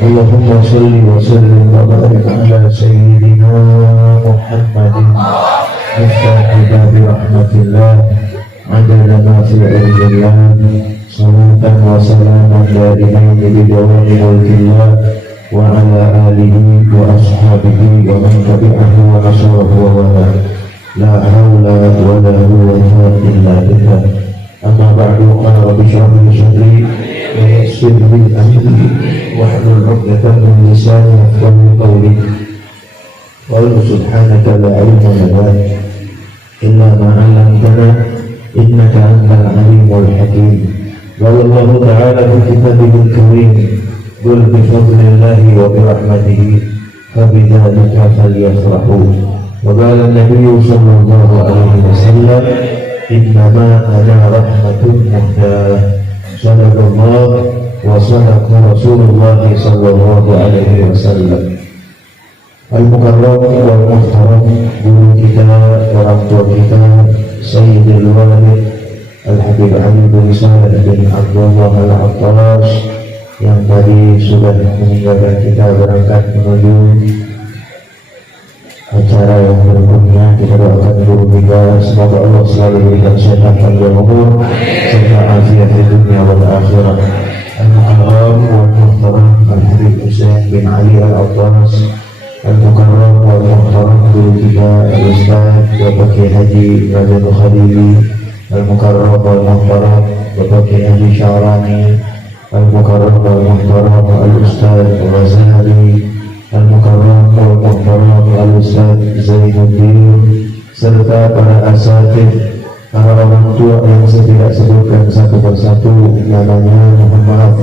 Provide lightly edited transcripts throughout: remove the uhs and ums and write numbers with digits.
Allahumma salli wa sallim wa barik ala sayyidina Muhammadin miftahul babi rahmatillah adada ma fil ilmillah salatan wa salaman daiman bidawami mulkillah wa ala alihi wa ashabihi wa man tabi'ahu wa nasarahu wa wala la hawla wa la quwwata illa billah. Amma ba'du, qala rabbi shrah li sadri wa yassir li amri wahlul 'uqdatam min lisani yafqahu qawli. Qul subhanaka la ilma lana illa ma 'allamtana innaka antal alimul hakim. Qala Allah ta'ala fi kitabihil karim, qul bi fadlillahi wa bi rahmatihi fabidzalika falyafrahu. Wa qala an-nabiy sallallahu alaihi wasallam, innama ana rahmatun muhdah. Sadaqallah wa sadaqa Rasulullah sallallahu alaihi wasallam. Al-Mukarram wal Muhtaram, guru kita, orang tua kita, Sayyidul Walid Al-Habib Ali bin Salih bin Abdullah Al-Attaras, yang tadi sudah meninggalkan kita berangkat menuju acara yang berikutnya. Kita doakan guru kita, semoga Allah selalu berikan sehat panjang umur serta afiat di dunia wal akhirah. Al-Mukarram wal Muhtaram Al-Habib Husain bin Ali Al-Attaras, Al-Mukarram wal Muhtaram guru kita Al-Ustaz Bapak Kiai Haji Razul Khalili, Al-Mukarram wal Muhtaram Bapak Kiai Haji Syarani, Al-Mukarram wal Muhtaram Al-Ustaz Razali, Al-Mukarram wal Muhtaram Al-Ustaz Zainuddin, serta para asatidz, para orang tua yang saya tidak sebutkan satu persatu namanya, mohon maaf,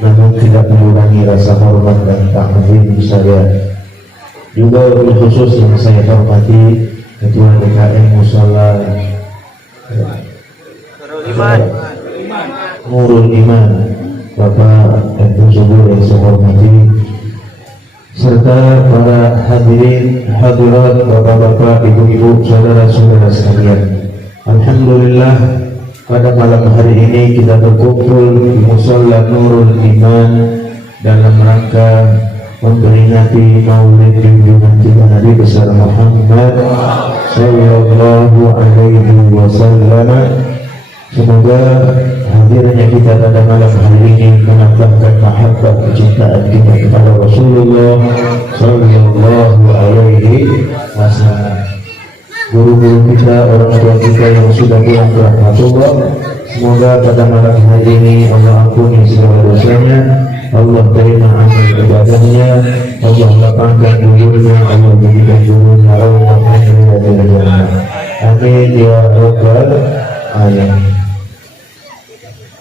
namun tidak mengurangi rasa hormat dan takzim saya. Juga wabil khusus yang saya hormati Ketua DKM Musala Nurul Iman Bapak Ebnu Subur yang saya hormati, serta para hadirin hadirat, bapak-bapak, ibu-ibu, saudara-saudara sekalian. Alhamdulillah, pada malam hari ini kita berkumpul di Musala Nurul Iman dalam rangka memperingati Maulid junjungan kita Nabi besar Muhammad sallallahu alaihi wasallam. Semoga hadirnya kita pada malam hari ini menambahkan mahabbah kecintaan kita kepada Rasulullah sallallahu alaihi wasallam. Guru-guru kita, orang tua kita yang sudah pulang ke rahmatullah, semoga pada malam hari ini Allah ampuni segala dosanya, Allah terima amal ibadahnya, Allah lapangkan dunia, Allah berikan dunia Allah menjadi. Amin ya rabbal alamin.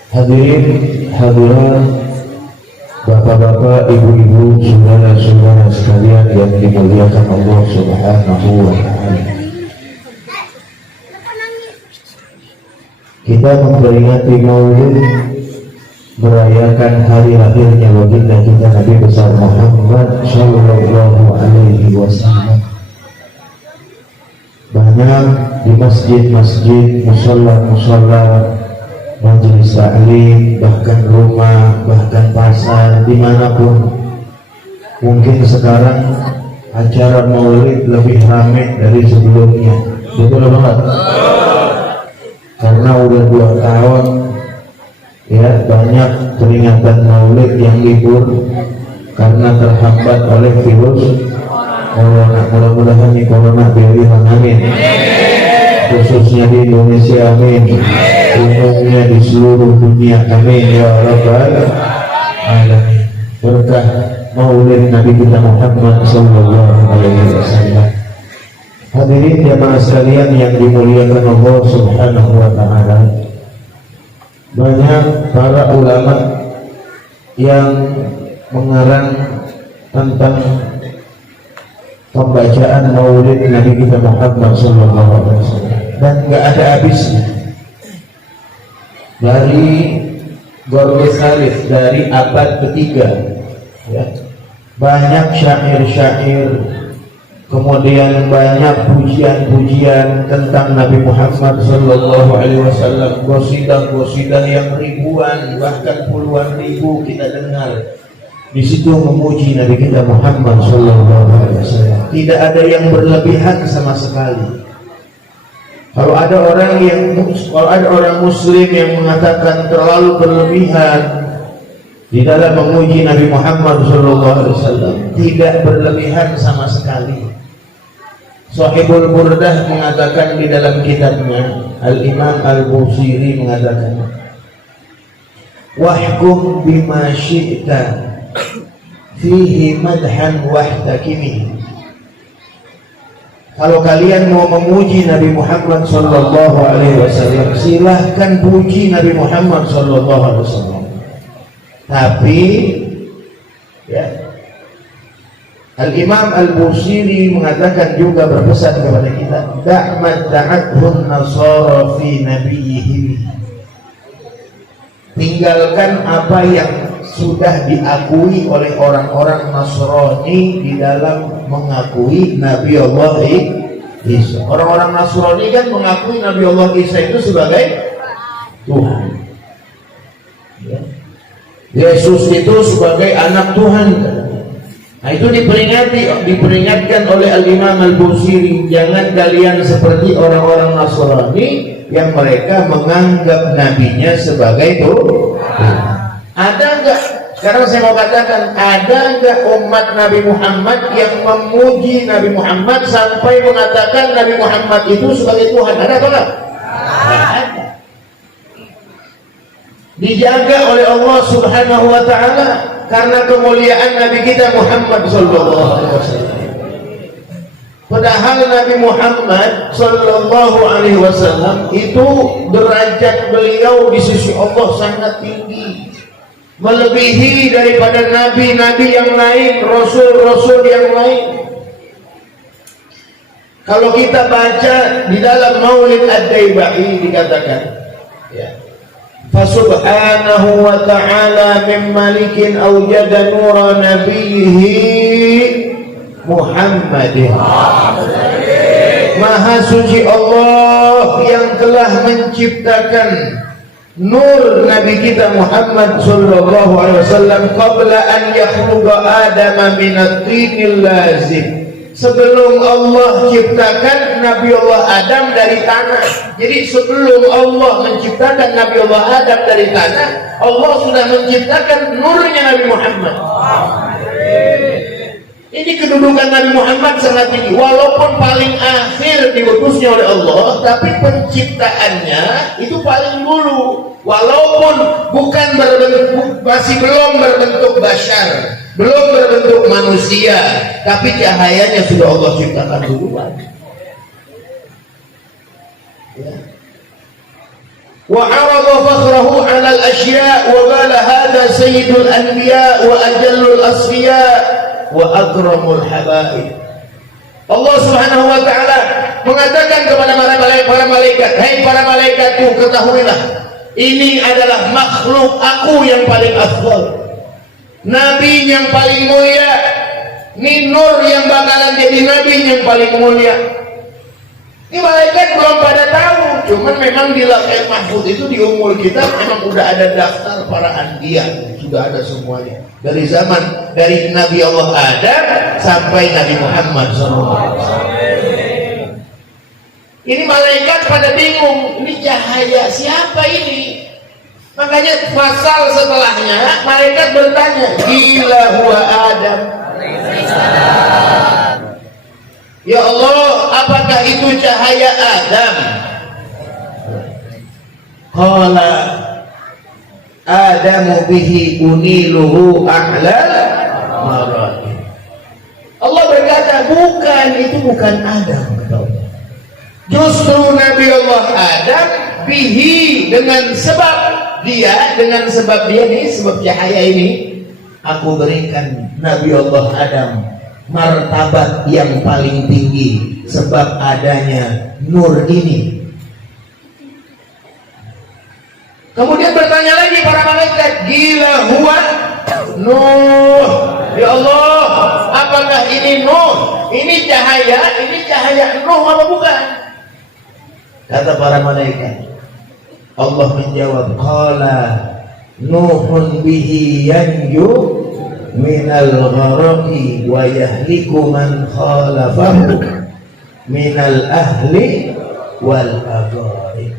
Hadirin hadirat, bapak-bapak, ibu-ibu, saudara-saudara sekalian yang dimuliakan Allah Subhanahu wa taala. Kita memperingati Maulid, merayakan hari lahirnya baginda kita Nabi besar Muhammad sallallahu alaihi wasallam. Banyak di masjid-masjid, musalla-musalla, majelis taklim, bahkan rumah, bahkan pasar, dimanapun. Mungkin sekarang acara Maulid lebih ramai dari sebelumnya. Betul banget? Karena udah 2 tahun ya, banyak peringatan Maulid yang libur karena terhambat oleh virus corona. Mudah-mudahan di corona beri, amin. Khususnya di Indonesia, amin. Umumnya di seluruh dunia, amin ya rabbal alamin. Berkah Maulid Nabi kita Muhammad sallallahu alaihi wasallam. Hadirin jamaah sekalian yang dimuliakan Allah Subhanahu wa taala, banyak para ulama yang mengarang tentang pembacaan Maulid Nabi kita Muhammad sallallahu alaihi wasallam, dan enggak ada habisnya. Dari Gorges Salif, dari abad ketiga ya, banyak syair-syair, kemudian banyak pujian-pujian tentang Nabi Muhammad sallallahu alaihi wasallam, qasidah-qasidah yang ribuan bahkan puluhan ribu kita dengar di situ memuji Nabi kita Muhammad SAW. Tidak ada yang berlebihan sama sekali. Kalau ada orang Muslim yang mengatakan terlalu berlebihan di dalam memuji Nabi Muhammad SAW, tidak berlebihan sama sekali. Shahibul Burdah mengatakan di dalam kitabnya, Al-Imam Al-Busiri mengatakan, wahkum bima syi'ta fihi madhan wahtakimi. Kalau kalian mau memuji Nabi Muhammad SAW, silahkan puji Nabi Muhammad SAW. Tapi ya, Al-Imam Al-Busiri mengatakan juga, berpesan kepada kita, da'mad da'athun nasara fi nabiyihim. Tinggalkan apa yang sudah diakui oleh orang-orang Nasrani di dalam mengakui Nabi Allah Isa. Orang-orang Nasrani kan mengakui Nabi Allah Isa itu sebagai Tuhan. Ya. Yesus itu sebagai anak Tuhan. Nah, itu diperingatkan oleh Al-Imam Al-Busiri, jangan kalian seperti orang-orang Nasrani yang mereka menganggap nabinya sebagai Tuhan. Ada enggak? Sekarang saya mau katakan, ada enggak umat Nabi Muhammad yang memuji Nabi Muhammad sampai mengatakan Nabi Muhammad itu sebagai Tuhan? Ada apa enggak? Ada. Dijaga oleh Allah Subhanahu wa taala karena kemuliaan Nabi kita Muhammad sallallahu alaihi wasallam. Padahal Nabi Muhammad sallallahu alaihi wasallam itu derajat beliau di sisi Allah sangat tinggi, melebihi daripada nabi-nabi yang lain, rasul-rasul yang lain. Kalau kita baca di dalam Maulid Ad-Daiba'i dikatakan, ya, Fasubhanahu wa ta'ala min malikin awjada nura nabiyhi Muhammadin. Maha suci Allah yang telah menciptakan nur Nabi kita Muhammad sallallahu alaihi wasallam qabla an yakhluqa Adam min at-tinil lazim. Sebelum Allah ciptakan Nabi Allah Adam dari tanah. Jadi sebelum Allah menciptakan Nabi Allah Adam dari tanah, Allah sudah menciptakan nurnya Nabi Muhammad. Ini kedudukan Nabi Muhammad sangat tinggi. Walaupun paling akhir diutusnya oleh Allah, tapi penciptaannya itu paling dulu. Walaupun masih belum berbentuk bashar, belum berbentuk manusia, tapi cahayanya sudah Allah ciptakan duluan. Wa 'arada fakhrahu 'ala al-ashya' wa qala hadha sayyidul anbiya wa ajallul asfiya wa akramul habaib. Allah Subhanahu wa taala mengatakan kepada para malaikat, "Hai para malaikatku, ketahuilah, ini adalah makhluk aku yang paling afdal, nabi yang paling mulia, ini nur yang bakalan jadi nabi yang paling mulia." Ini malaikat belum pada tahu, cuman memang di Lauhul Mahfuz itu di Ummul Kitab memang udah ada daftar para anbiya, sudah ada semuanya. Dari Nabi Allah Adam sampai Nabi Muhammad SAW. Ini malaikat pada bingung, ini cahaya siapa ini? Makanya pasal setelahnya malaikat bertanya, "Gila huwa Adam." Ya Allah, apakah itu cahaya Adam? Qala Adamu bihi uniluhu a'lal maratib. Allah berkata, bukan, itu bukan Adam. Justru Nabi Allah Adam bihi, dengan sebab dia ini, sebab cahaya ini, aku berikan Nabi Allah Adam martabat yang paling tinggi sebab adanya nur ini. Kemudian bertanya lagi para malaikat, "Gila huwa Nuh." Ya Allah, apakah ini Nuh? Ini cahaya Nuh apa bukan? Kata para malaikat, Allah menjawab, "Qala Nuhun bihi yanju minal gharaqi wa yahliku man khalafahu minal ahli wal agharib.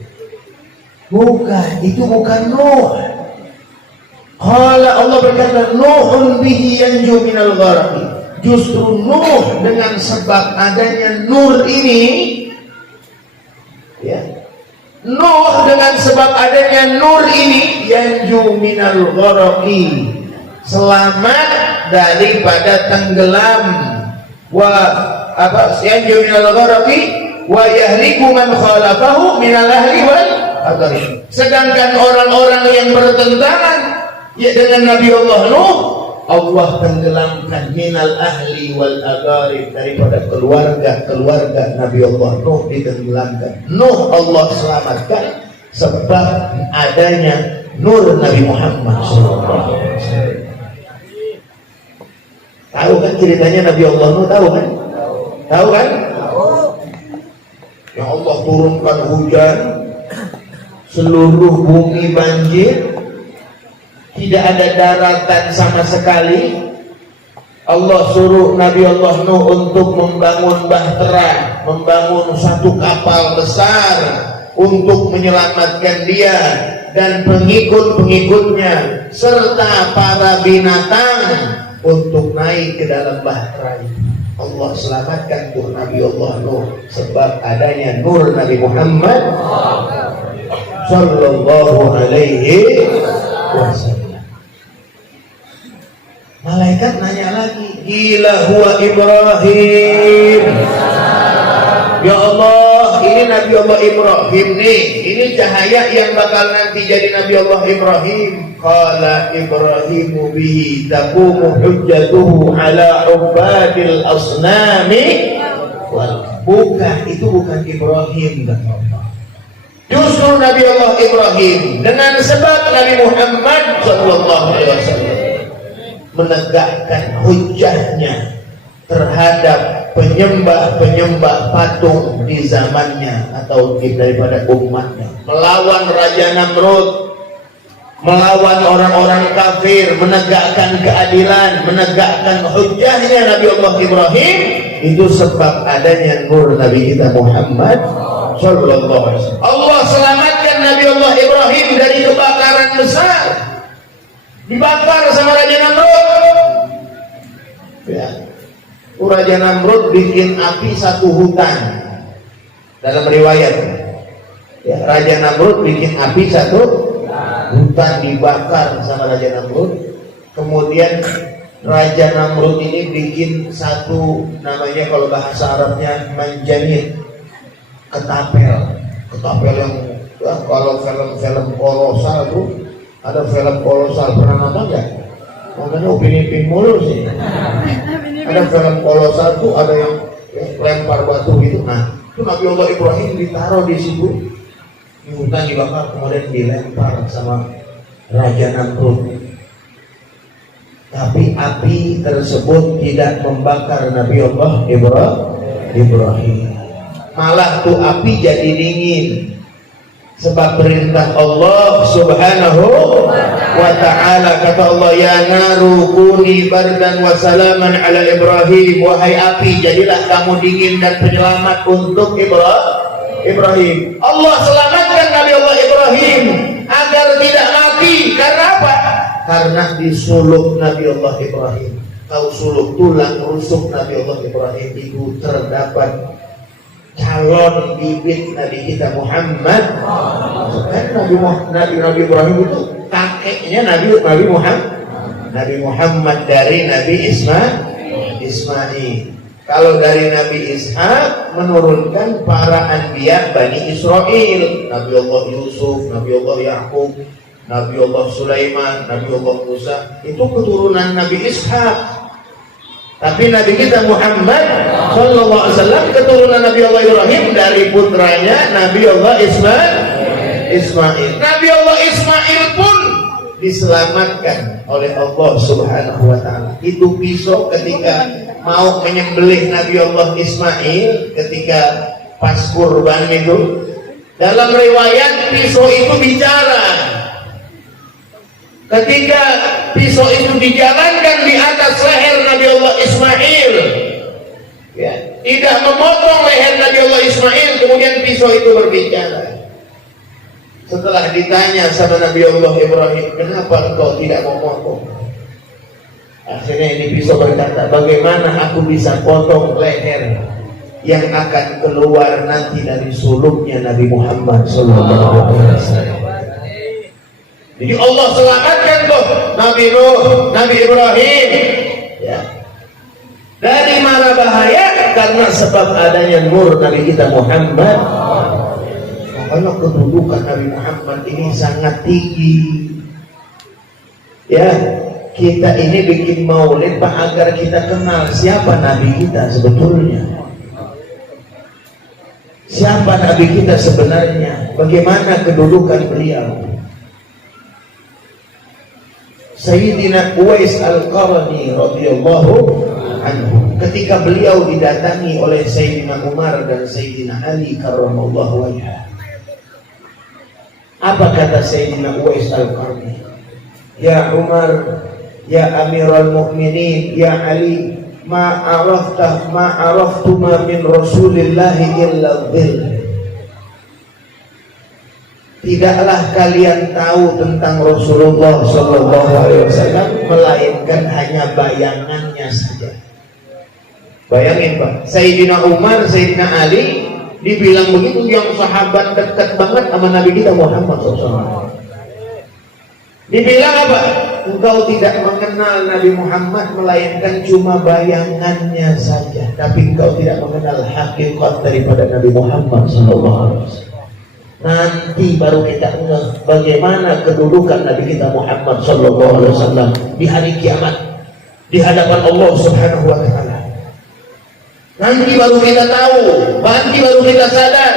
Bukan, itu bukan Nuh. Qala, Allah berkata Nuhun bihi yanju minal gharaqi. Justru Nuh dengan sebab adanya nur ini, ya, Nuh dengan sebab adanya nur ini yanju minal gharaqi, selamat daripada tenggelam. Wa apa yanju minal gharaqi wa yahliku man khalafahu minal ahli wal agharib. Sedangkan orang-orang yang bertentangan ya dengan Nabi Allah Nuh, Allah tenggelamkan minal ahli wal agharib, daripada keluarga Nabi Allah Nuh ditenggelamkan. Nuh Allah selamatkan sebab adanya nur Nabi Muhammad SAW. Tahu kan ceritanya Nabi Allah Nuh? Tahu kan? Tahu kan? Ya Allah turunkan hujan, seluruh bumi banjir, tidak ada daratan sama sekali. Allah suruh Nabi Allah Nuh untuk membangun bahtera, membangun satu kapal besar untuk menyelamatkan dia dan pengikut-pengikutnya serta para binatang untuk naik ke dalam bahtera itu. Allah selamatkan tuh Nabi Allah Nuh sebab adanya nur Nabi Muhammad sallallahu alaihi wasallam. Malaikat nanya lagi, gila huwa Ibrahim. Ya Allah, ini Nabi Allah Ibrahim nih, ini cahaya yang bakal nanti jadi Nabi Allah Ibrahim. Qala Ibrahimu bihi taqumu hujjatuhu ala ubadil asnami wal. Bukan, itu bukan Ibrahim kata Allah. Justru Nabi Allah Ibrahim dengan sebab Nabi Muhammad sallallahu alaihi wasallam menegakkan hujahnya terhadap penyembah-penyembah patung di zamannya atau daripada umatnya, melawan Raja Namrud, melawan orang-orang kafir, menegakkan keadilan, menegakkan hujahnya Nabi Allah Ibrahim. Itu sebab adanya nur Nabi kita Muhammad sallallahu alaihi wasallam. Allah selamatkan Nabi Allah Ibrahim dari kebakaran besar, dibakar sama Raja Namrud. Ya, Raja Namrud bikin api satu hutan. Dalam riwayat, ya, Raja Namrud bikin api satu hutan, dibakar sama Raja Namrud. Kemudian Raja Namrud ini bikin satu, namanya kalau bahasa Arabnya manjanit, ketapel yang ya, kalau film kolosal tuh, ada film kolosal, pernah nonton ya? Makanya Upin mulu sih. Ada film kolosal tuh, ada yang lempar batu gitu. Nah, itu Nabi Allah Ibrahim ditaruh di situ, di hutan, dibakar, kemudian dilempar sama Raja Namrud. Tapi api tersebut tidak membakar Nabi Allah Ibrahim. Malah tuh api jadi dingin. Sebab perintah Allah subhanahu wa ta'ala, kata Allah, ya naru kuni bardan wa salaman ala Ibrahim. Wahai api, jadilah kamu dingin dan penyelamat untuk Ibrahim. Allah selamatkan Nabi Allah Ibrahim agar tidak mati. Karena apa? Karena disuluk Nabi Allah Ibrahim. Tahu suluk, tulang rusuk Nabi Allah Ibrahim itu terdapat calon bibit Nabi kita Muhammad. Kan Nabi Ibrahim itu kakeknya Nabi Muhammad dari Nabi Ismail. Kalau dari Nabi Ishaq menurunkan para anbiya Bani Israel, Nabi Allah Yusuf, Nabi Allah Yakub, Nabi Allah Sulaiman, Nabi Allah Musa, itu keturunan Nabi Ishaq. Tapi Nabi kita Muhammad sallallahu alaihi wasallam keturunan Nabi Allah Ibrahim dari putranya Nabi Allah Ismail. Nabi Allah Ismail pun diselamatkan oleh Allah Subhanahu wa taala. Itu pisau ketika mau menyembelih Nabi Allah Ismail, ketika pas kurban itu, dalam riwayat pisau itu bicara. ketika pisau itu dijalankan di atas leher Nabi Allah Ismail, ya, tidak memotong leher Nabi Allah Ismail, kemudian pisau itu berbicara. Setelah ditanya sama Nabi Allah Ibrahim, kenapa engkau tidak memotong? Akhirnya ini pisau berkata, bagaimana aku bisa potong leher yang akan keluar nanti dari sulubnya Nabi Muhammad SAW. Jadi Allah selamatkan tuh Nabi Nuh, Nabi Ibrahim, ya, dari mara bahaya karena sebab adanya nur Nabi kita Muhammad. Makanya kedudukan Nabi Muhammad ini sangat tinggi. Ya, kita ini bikin maulid Pak agar kita kenal siapa Nabi kita sebetulnya. Siapa Nabi kita sebenarnya? Bagaimana kedudukan beliau? Sayyidina Uwais Al-Qarni radhiyallahu anhu, ketika beliau didatangi oleh Sayyidina Umar dan Sayyidina Ali karramallahu wajhah, apa kata Sayyidina Uwais Al-Qarni? Ya Umar, ya Amirul Mukminin, ya Ali, ma araftu ma min Rasulillahi illa dhil. Tidaklah kalian tahu tentang Rasulullah Sallallahu Alaihi Wasallam melainkan hanya bayangannya saja. Bayangin Pak, Sayyidina Umar, Sayyidina Ali dibilang begitu, yang sahabat dekat banget sama Nabi kita Muhammad SAW. Dibilang apa? Engkau tidak mengenal Nabi Muhammad melainkan cuma bayangannya saja, tapi engkau tidak mengenal hakikat daripada Nabi Muhammad SAW. Nanti baru kita ngeh bagaimana kedudukan Nabi kita Muhammad SAW di hari kiamat di hadapan Allah Subhanahu wa Ta'ala. Nanti baru kita tahu, nanti baru kita sadar.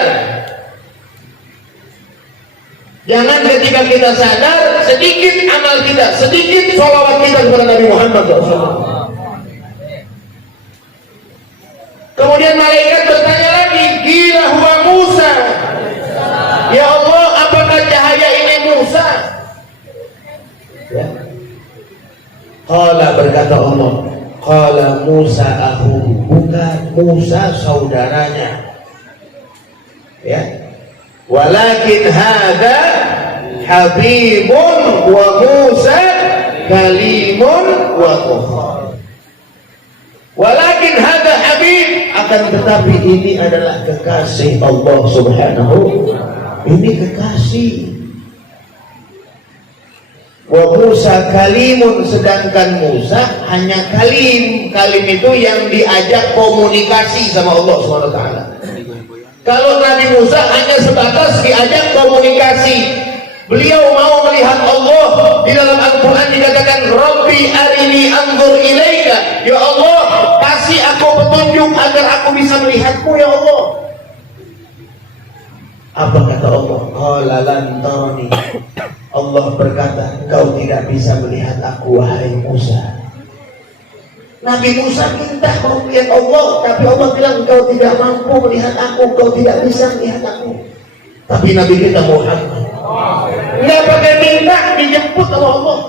Jangan ketika kita sadar sedikit amal kita, sedikit sholawat kita kepada Nabi Muhammad SAW. Kemudian malaikat bertanya lagi, gila huwa Musa. Ya Allah, apakah cahaya ini Musa? Ya. Qala, berkata Allah, qala Musa akhu, bukan, Musa saudaranya. Ya. Walakin hada habibun wa Musa kalimun wa kuhar. Walakin hada habib, akan tetapi ini adalah kekasih Allah Subhanahu. Ini kekasih. Wa Musa kalimun, sedangkan Musa hanya kalim. Kalim itu yang diajak komunikasi sama Allah SWT. Kalau Nabi Musa hanya sebatas diajak komunikasi. Beliau mau melihat Allah. Di dalam Al-Quran dikatakan, Rabbi arini anzur ilaika. Ya Allah, kasih aku petunjuk agar aku bisa melihatmu ya Allah. Apa kata Allah? Qala lan tarani. Allah berkata, engkau tidak bisa melihat aku wahai Musa. Nabi Musa minta mau melihat Allah, tapi Allah bilang engkau tidak mampu melihat aku, engkau tidak bisa melihat aku. Tapi Nabi kita Muhammad nggak pakai minta, dijemput oleh Allah.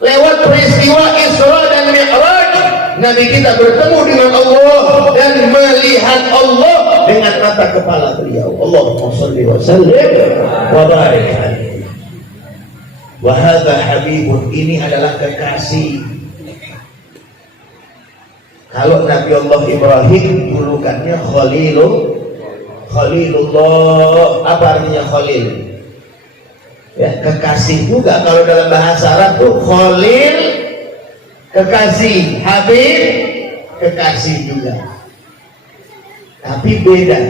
Lewat peristiwa Isra dan Mi'raj, Nabi kita bertemu dengan Allah dan melihat Allah dengan mata kepala beliau. Allahumma shalli wa sallim wa barik alaihi. Wa hadza habibun, ini adalah kekasih. Kalau Nabi Allah Ibrahim julukannya Khalilullah. Apa artinya Khalil? Ya, kekasih juga. Kalau dalam bahasa Arab tuh Khalil kekasih, Habib kekasih juga, tapi beda.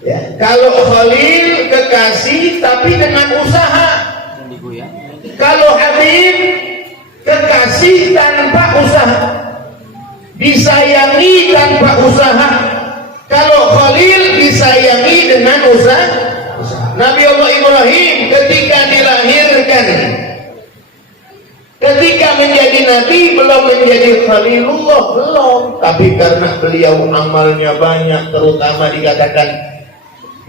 Ya, kalau Khalil kekasih tapi dengan usaha. Kalau Habib kekasih tanpa usaha, disayangi tanpa usaha. Kalau Khalil disayangi dengan usaha. Nabi Allah Ibrahim ketika dilahirkan, ketika menjadi nabi belum menjadi Khalilullah, belum. Tapi karena beliau amalnya banyak, terutama dikatakan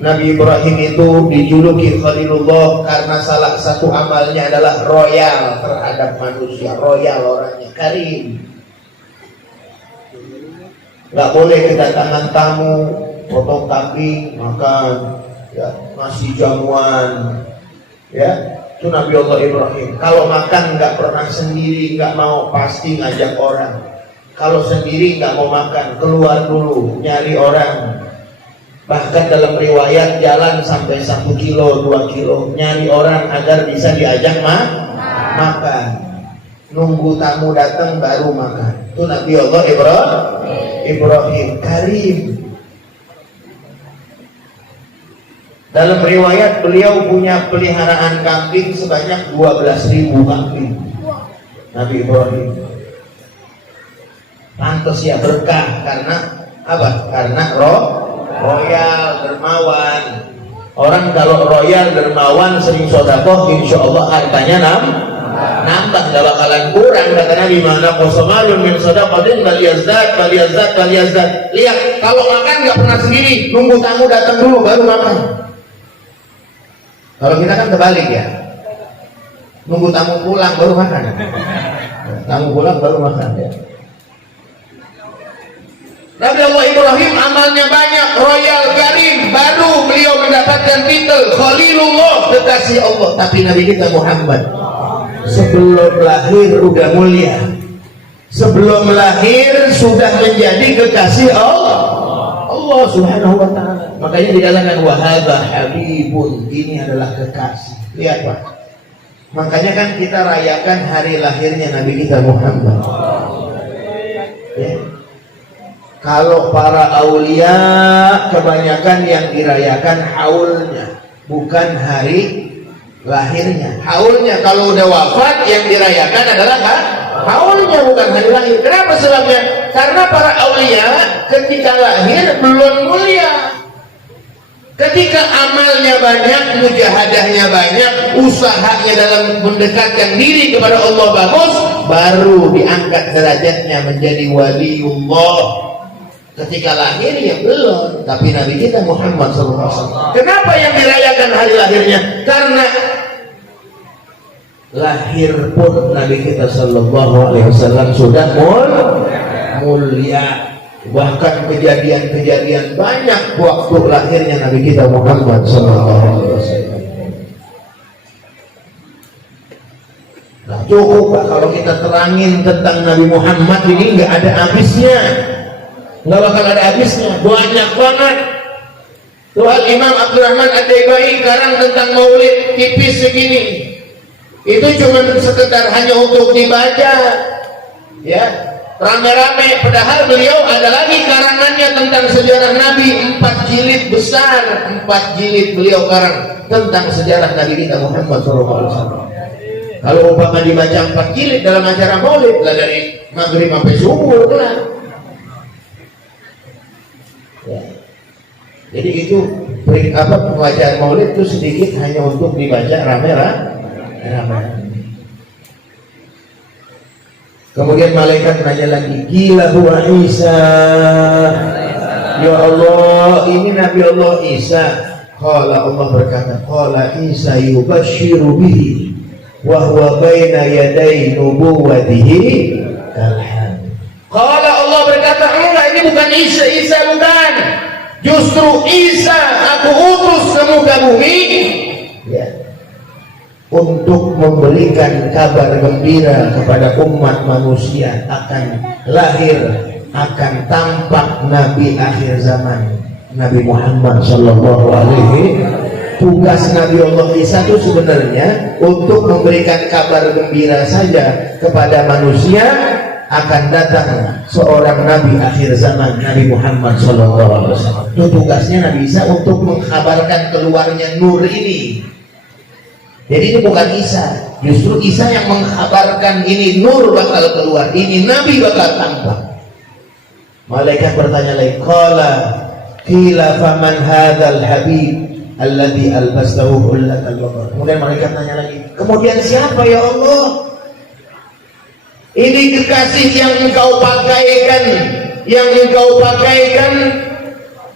Nabi Ibrahim itu dijuluki Khalilullah karena salah satu amalnya adalah royal terhadap manusia. Royal orangnya, karim. Gak boleh kedatangan tamu, potong kambing, makan, ya, nasi jamuan, ya. Itu Nabi Allah Ibrahim. Kalau makan nggak pernah sendiri, nggak mau, pasti ngajak orang. Kalau sendiri nggak mau makan, keluar dulu, nyari orang. Bahkan dalam riwayat jalan sampai 1 kilo, 2 kilo, nyari orang agar bisa diajak makan. Nunggu tamu datang baru makan. Itu Nabi Allah Ibrahim, karim. Dalam riwayat beliau punya peliharaan kambing sebanyak 12.000 kambing. Nabi Ibrahim. Pantas ya berkah karena apa? Karena royal, dermawan. Orang kalau royal, dermawan, sering sedekah, insya Allah hartanya nambah, gak bakalan kurang. Kata Nabi, mana qasamalun min sadaqatin bal yazdad. Lihat, kalau makan nggak pernah sendiri, nunggu tamu datang dulu baru makan. Kalau kita kan terbalik ya, nunggu tamu pulang baru makan. Tamu pulang baru makan ya. Nabi Allah Ibrahim amalnya banyak, royal, karim, baru beliau mendapatkan titel Khalilullah, kekasih Allah. Tapi Nabi kita Muhammad sebelum lahir udah mulia, sebelum lahir sudah menjadi kekasih Allah Subhanahu wa ta'ala. Makanya dikatakan wahaba habibun, ini adalah kekasih. Lihat Pak, makanya kan kita rayakan hari lahirnya Nabi kita Muhammad ya. Kalau para aulia kebanyakan yang dirayakan haulnya, bukan hari lahirnya. Haulnya kalau udah wafat yang dirayakan adalah haulnya, bukan hari lahir. Kenapa sebabnya? Karena para aulia ketika lahir belum mulia. Ketika amalnya banyak, mujahadahnya banyak, usahanya dalam mendekatkan diri kepada Allah bagus, baru diangkat derajatnya menjadi waliullah. Ketika lahir ya belum. Tapi Nabi kita Muhammad SAW, kenapa yang dirayakan hari lahirnya? Karena lahir pun Nabi kita SAW sudah mulia. Bahkan kejadian-kejadian banyak waktu lahirnya Nabi kita Muhammad SAW. Nah, cukup Pak kalau kita terangin tentang Nabi Muhammad ini, nggak ada habisnya. Nggak bakal ada habisnya, banyak banget. Tuhan Imam Abdurrahman Ad-Daibai karang tentang maulid tipis segini, itu cuma sekedar hanya untuk dibaca ya, rame-rame. Padahal beliau ada lagi karangannya tentang sejarah Nabi, 4 jilid besar, 4 jilid beliau karang tentang sejarah Nabi kita Muhammad SAW. Kalau umpama dibaca 4 jilid dalam acara maulid lah, dari maghrib sampai subuh lah. Ya. Jadi itu pembacaan maulid itu sedikit hanya untuk dibaca rame-rame. Kemudian malaikat nanya lagi, gila huwa Isa, ya Allah, ini Nabi Allah Isa. Qala, Allah berkata, qala Isa yubashiru bihi wa huwa baina yaday nubuwatihi kalhan. Qala, Allah berkata, enggak, ini bukan Isa, Isa bukan. Justru Isa aku utus ke muka bumi ya, untuk memberikan kabar gembira kepada umat manusia akan lahir, akan tampak Nabi akhir zaman, Nabi Muhammad Sallallahu Alaihi. Tugas Nabi Allah Isa itu sebenarnya untuk memberikan kabar gembira saja kepada manusia akan datang seorang Nabi akhir zaman, Nabi Muhammad SAW. Itu tugasnya Nabi Isa, untuk mengkabarkan keluarnya nur ini. Jadi ini bukan Isa, justru Isa yang mengkabarkan ini nur bakal keluar, ini Nabi bakal tampak. Malaikat bertanya lagi, qala qila faman hadzal habib alladhi albastahu hullatal baqar. Kemudian malaikat tanya lagi, kemudian siapa ya Allah? Ini kekasih yang engkau pakaikan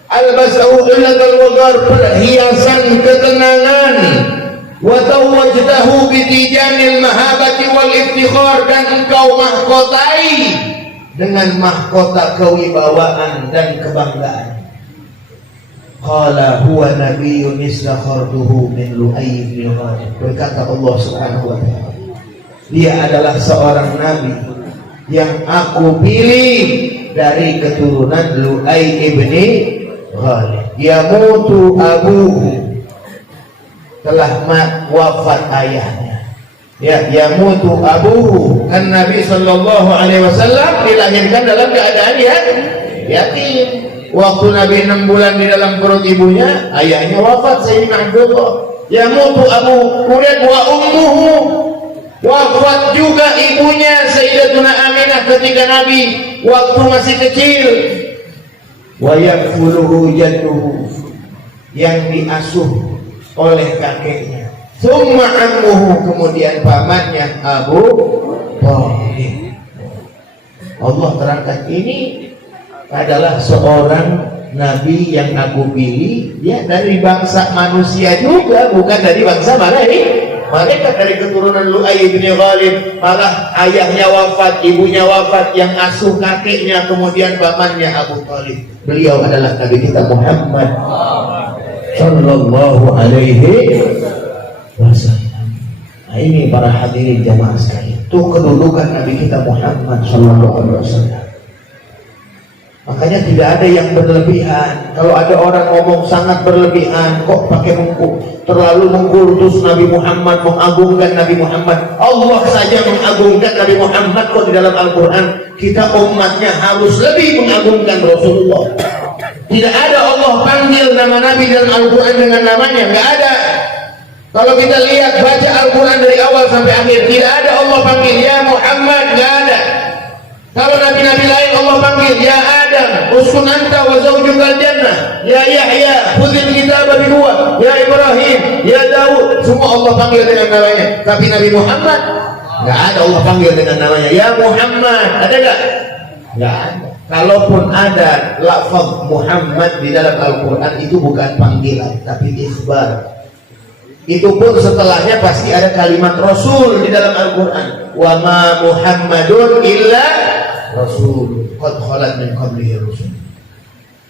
albasahu illatal wagar, perhiasan ketenangan, wa tawajtahu bitijanil mahabati wal iftikhar, dan engkau mahkotai dengan mahkota kewibawaan dan kebanggaan. Qala huwa nabiyyun istakhartuhu min Lu'ay bin Ghalib. Berkata Allah Subhanahu wa ta'ala, dia adalah seorang nabi yang aku pilih dari keturunan Lu'ay bin Ghalib. Yamutu abuhu, telah wafat ayahnya. Ya, yamutu abuhu, kan Nabi sallallahu alaihi wasallam dilahirkan dalam keadaan yatim. Waktu Nabi 6 bulan di dalam perut ibunya, ayahnya wafat, Sayyidina Abdullah. Yamutu abuhu, kemudian wa ummuhu, wafat juga ibunya Sayyidatuna Aminah ketika Nabi waktu masih kecil. Wa yakfuluhu jadduhu, yang diasuh oleh kakeknya. Summa ammuhu, kemudian pamannya Abu Thalib. Allah terangkan ini adalah seorang nabi yang aku pilih, dia dari bangsa manusia juga, bukan dari bangsa mereka dari keturunan Lu'ay bin Ghalib. Malah ayahnya wafat, ibunya wafat, yang asuh kakeknya, kemudian pamannya Abu Thalib. Beliau adalah Nabi kita Muhammad sallallahu alaihi wasallam. Nah, ini para hadirin jamaah sekalian, itu kedudukan Nabi kita Muhammad sallallahu alaihi wasallam. Makanya tidak ada yang berlebihan. Kalau ada orang ngomong sangat berlebihan, kok pakai terlalu mengkultus Nabi Muhammad, mengagungkan Nabi Muhammad. Allah saja mengagungkan Nabi Muhammad kok di dalam Al-Quran. Kita umatnya harus lebih mengagungkan Rasulullah. Tidak ada Allah panggil nama Nabi dalam Al-Quran dengan namanya, nggak ada. Kalau kita lihat baca Al-Quran dari awal sampai akhir, tidak ada Allah panggil ya Muhammad, nggak ada. Kalau nabi-nabi lain Allah panggil ya Adam, uskun anta wa zawjukal jannah, ya Yahya, khudhil kitaba biquwwah, ya Ibrahim, ya Daud, semua Allah panggil dengan namanya. Tapi Nabi Muhammad enggak ada Allah panggil dengan namanya ya Muhammad. Ada enggak? Enggak ada. Kalaupun ada lafaz Muhammad di dalam Al-Qur'an, itu bukan panggilan tapi ikhbar. Itu pun setelahnya pasti ada kalimat Rasul di dalam Al-Qur'an. Wa ma Muhammadun illa Rasul qad khalat min qablihi rusul.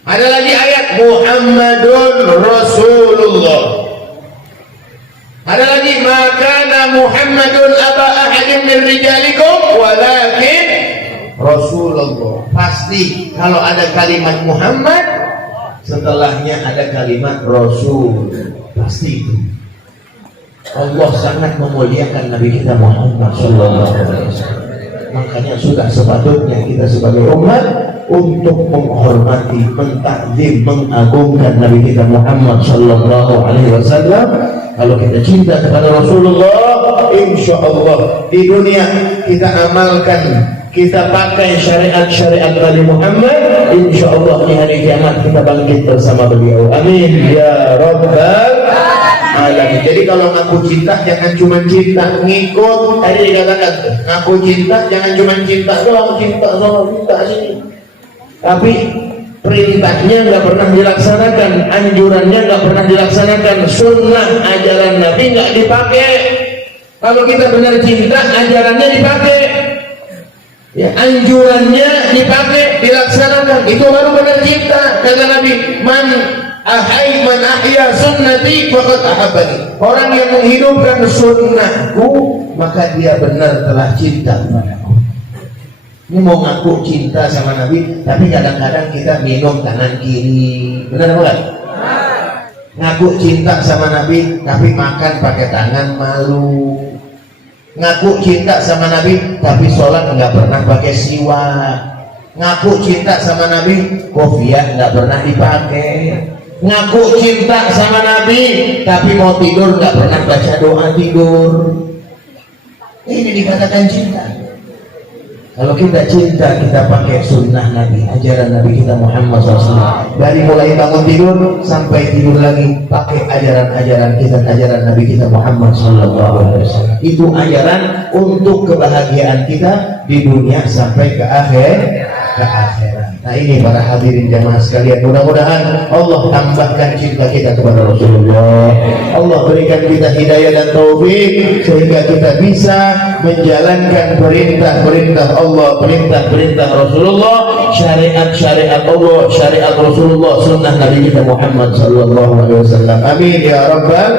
Ada lagi ayat Muhammadun Rasulullah. Ada lagi makana Muhammadun aba ahadin min rijalikum walakin Rasulullah. Pasti kalau ada kalimat Muhammad, setelahnya ada kalimat Rasul. Pasti itu. Allah sangat memuliakan Nabi kita Muhammad sallallahu alaihi wasallam. Makanya sudah sepatutnya kita sebagai umat untuk menghormati, mentakzim, mengagungkan Nabi kita Muhammad sallallahu alaihi wasallam. Kalau kita cinta kepada Rasulullah, insya Allah di dunia kita amalkan, kita pakai syariat-syariat Nabi Muhammad, insya Allah di hari kiamat kita bangkit bersama beliau. Amin ya rabbal alamin. Jadi kalau ngaku cinta jangan cuma cinta ngikut. Tadi dikatakan ngaku cinta jangan cuma cinta doang, cinta sama cinta sini, tapi perintahnya nggak pernah dilaksanakan, anjurannya nggak pernah dilaksanakan, sunnah ajaran Nabi nggak dipakai. Kalau kita benar cinta, ajarannya dipakai, ya anjurannya dipakai, dilaksanakan, itu baru benar cinta. Kata Nabi, man ahya sunnati faqad ahabbani. Orang yang menghidupkan sunnahku, maka dia benar telah cinta kepadaku. Ini mau ngaku cinta sama Nabi, tapi kadang-kadang kita minum tangan kiri, benar enggak? Ngaku cinta sama Nabi, tapi makan pakai tangan malu. Ngaku cinta sama Nabi, tapi sholat nggak pernah pakai siwak. Ngaku cinta sama Nabi, kopiah nggak pernah dipakai. Ngaku cinta sama Nabi, tapi mau tidur nggak pernah baca doa tidur. Ini dikatakan cinta. Kalau kita cinta, kita pakai sunnah Nabi, ajaran Nabi kita Muhammad SAW. Dari mulai bangun tidur sampai tidur lagi, pakai ajaran-ajaran kita, ajaran Nabi kita Muhammad SAW. Itu ajaran untuk kebahagiaan kita di dunia sampai ke akhirat. Nah ini para hadirin jamaah sekalian, mudah-mudahan Allah tambahkan cinta kita kepada Rasulullah. Allah berikan kita hidayah dan taufik sehingga kita bisa menjalankan perintah-perintah Allah, perintah-perintah Rasulullah, syariat-syariat Allah, syariat Rasulullah, sunnah Nabi kita Muhammad sallallahu alaihi wasallam. Amin ya rabbal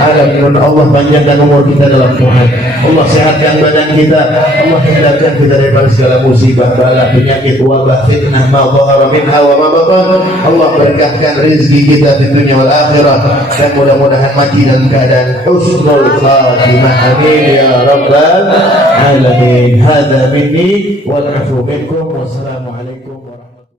alamin. Allah panjangkan umur kita dalam Tuhan. Allah sehatkan badan kita. Allah hindarkan kita dari segala musibah, bala, penyakit, wabah, fitnah, ma dhahara minha wa ma batan. Allah berkahkan rezeki kita di dunia wal akhirah, dan mudah-mudahan mati dalam keadaan husnul khatimah. Amin ya rabbal alamin. Hadza minni wal afu minkum. Wassalamu